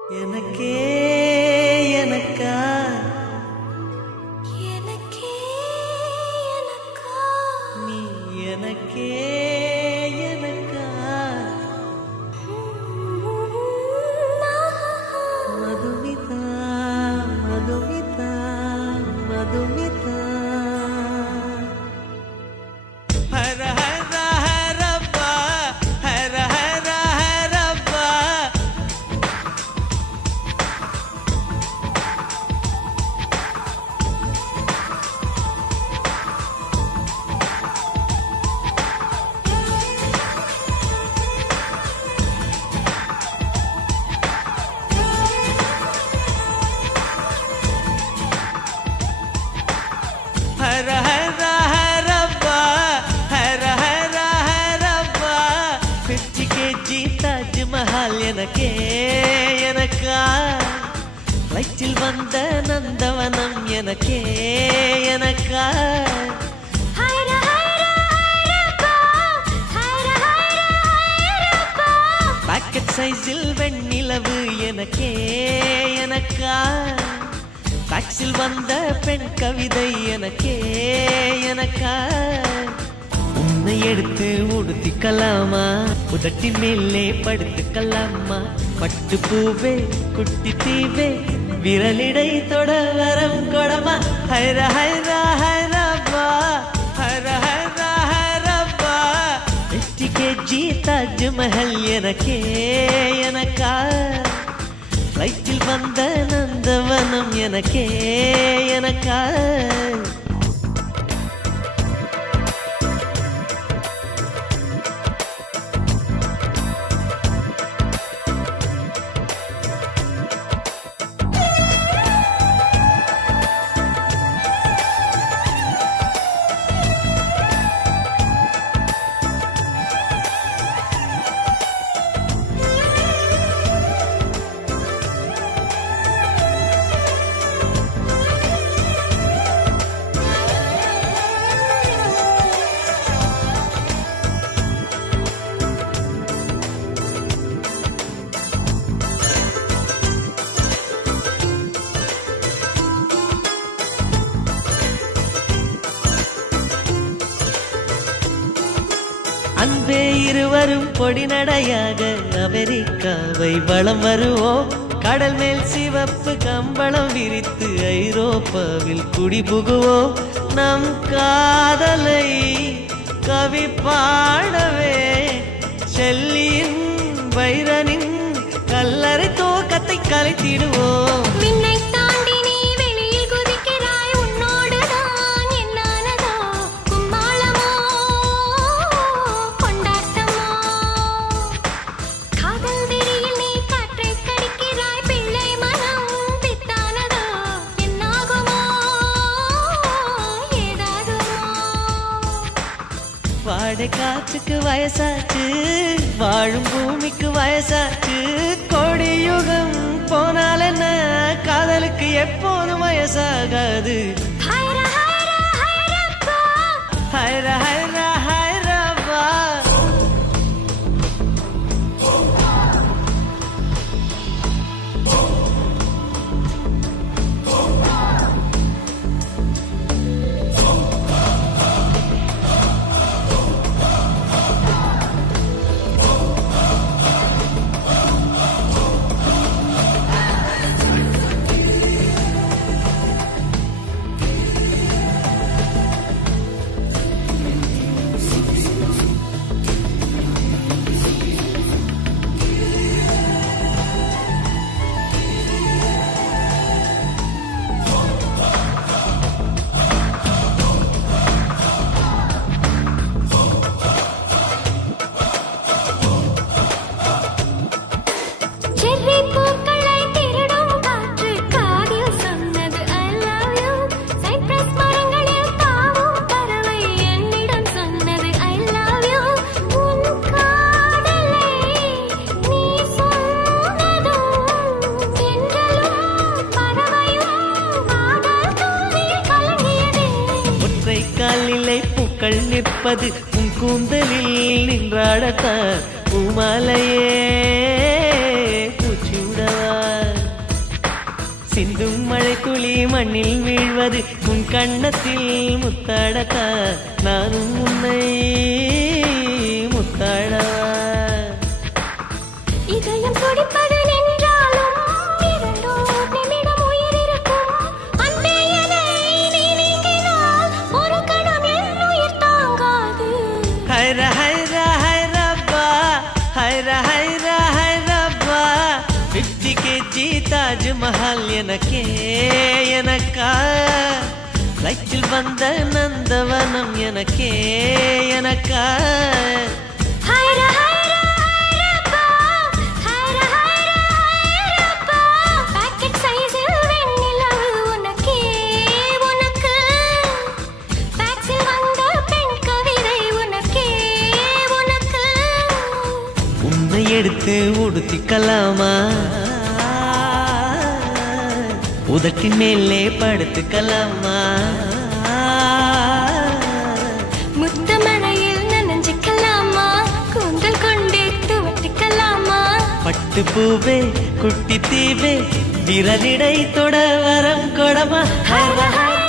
எனக்கே எனக்கா எனக்கே எனக்கா நீ எனக்கே எனக்கா மதுமிதா மதுமிதா மதுமிதா ஹர ஹர ஹரப்பா ஹர ஹர ஹரப்பா ஹர ஹர ஹரப்பா ஹர ஹர ஹரப்பா 50 kg தாஜ்மஹால் எனக்கே எனக்கா வயிற்றில் வந்த நந்தவனம் எனக்கே எனக்கா ஹைர ஹைர ஹைரப்பா ஹைர ஹைர ஹைரப்பா பாக்கெட் சைஸில் வெண்ணிலவு எனக்கே எனக்கா டாக்ஸில் வந்த பெண் கவிதை எனக்கே எனக்கா உன்னை எடுத்து உடுத்திக்கலாமா உதட்டின் மேலே படுத்துக்கலாமா பட்டு பூவே குட்டி தீவே விரலிடை தொட வரம் கொடமா ஹைர ஹைர ஹைரப்பா ஹர ஹர ஹரப்பா 50 kg தாஜ்மஹல் எனக்கே எனக்கா வயிற்றில் வந்த நந்தவனம் எனக்கே எனக்கா அன்பே இருவரும் பொடி நடையாக அமெரிக்காவை வலம் வருவோம் கடல் மேல் சிவப்பு கம்பளம் விரித்து ஐரோப்பாவில் குடிபுகுவோம் நம் காதலை கவி பாடவே செல்லியின் வைரனின் கல்லறை தோக்கத்தை கலைத்திடுவோம் மின்னை தாண்டி நீ வெளியில் குதிக்கிறாய் உன்னோடு நான் என்னானதோ கும்மாளமோ கொண்டாட்டமோ காதல் வெறியில் நீ காற்றை கடிக்கிறாய் பிள்ளை மனம் பித்தானதோ என்னாகுமோ ஏதாகுமோ வாடை காற்றுக்கு வயசாச்சு வாழும் பூமிக்கு வயசாச்சு கொடியுகம் போனால் என்ன காதலுக்கு எப்போதும் வயசாகாது ஹைர ஹைர ஹைரப்பா ஹைர ஹைர ஹைரப்பா செர்ரி பூக்களை திருடும் காற்று காதில் சொன்னது I love you சைப்ரஸ் மரங்களில் தாவும் பறவை என்னிடம் சொன்னது I love you உன் காதலை நீ சொன்னதும் தென்றலும் பறவையும் காதல் தூவில் கலங்கியதே ஒற்றை காலிலே பூக்கள் நிற்பது உன் கூந்தலில் நின்றாடத்தான் பூமாலையே பூச்சி விடவா மண்ணில் வீழ்வது உன் கண்ணத்தில் முத்தாடத்த நானும் உன்னை முத்தாடவா இதயம் துடிப்பது நின்றாலும் இரண்டோர் நிமிடம் உயிர் இருக்கும். அன்பே என்னை நீ நீங்கினால் ஒரு கணம் என் உயிர் தாங்காது. ஹைர ஹைர ஹைரப்பா ஹைர ஹைர ஹைரப்பா 50 kg தாஜ்மஹால் எனக்கே எனக்கா ஃப்ளைட்டில் வந்த நந்தவனம் எனக்கே எனக்கா ஹைர ஹைர ஹைரப்பா, ஹைர ஹைர ஹைரப்பா. பாக்கெட் சைஸில் வெண்ணிலவு உனக்கே உனக்கு. டாக்ஸில் வந்த பெண் கவிதை உனக்கே உனக்கு. உன்னை எடுத்து உடுத்திக்கலாமா உதட்டின் மேலே படுத்துக்கலாமா முத்தமழையில் நனைஞ்சுக்கலாமா கூந்தல் கொண்டு துவட்டிக்கலாமா பட்டு பூவே குட்டி தீவே விரலிடை தொட வரம் கொடமா ஹைர ஹைர